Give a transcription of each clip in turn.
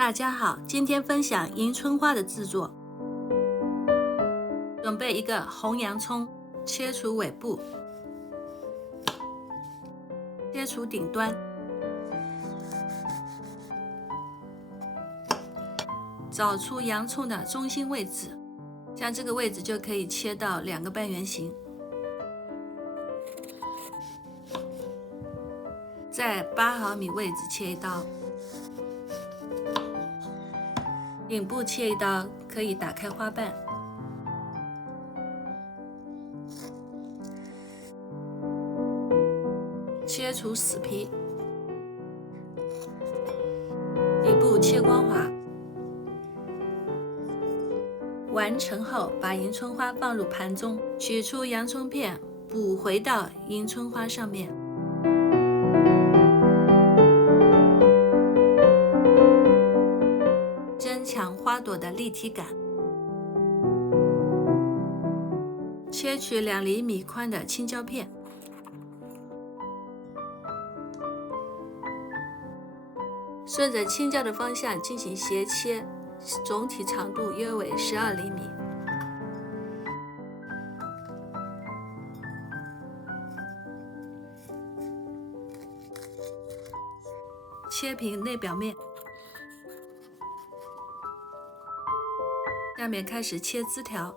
大家好，今天分享迎春花的制作。准备一个红洋葱，切除尾部，切除顶端，找出洋葱的中心位置，像这个位置就可以切到2个半圆形。在8毫米位置切一刀，顶部切一刀，可以打开花瓣。切除死皮，底部切光滑。完成后，把迎春花放入盘中，取出洋葱片，补回到迎春花上面。增强花朵的立体感。切取2厘米宽的青椒片，顺着青椒的方向进行斜切，总体长度约为12厘米。切平内表面。下面开始切枝条，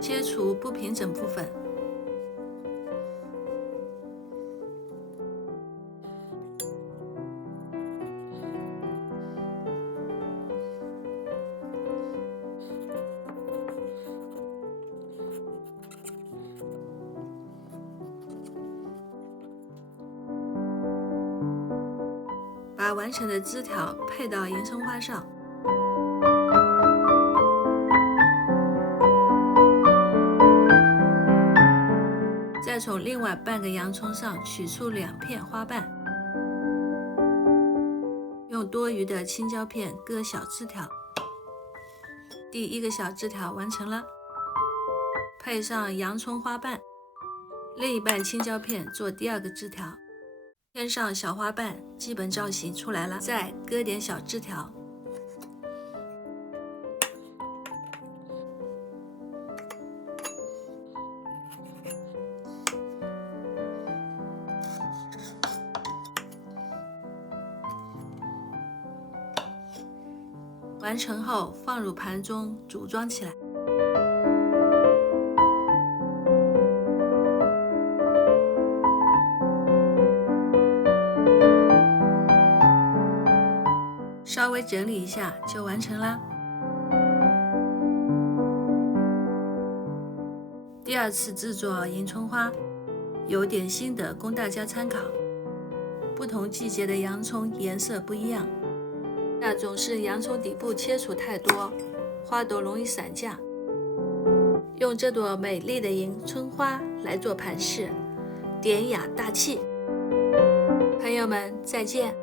切除不平整部分。把完成的枝条配到迎春花上。再从另外半个洋葱上取出2片花瓣，用多余的青椒片割小枝条。第1个小枝条完成了，配上洋葱花瓣，另一半青椒片做第2个枝条，添上小花瓣，基本造型出来了。再割点小枝条。完成后放入盘中组装起来。稍微整理一下就完成啦。第2次制作迎春花，有点心得供大家参考。不同季节的洋葱颜色不一样。那种是洋葱底部切除太多，花朵容易散架。用这朵美丽的迎春花来做盘饰，典雅大气。朋友们，再见。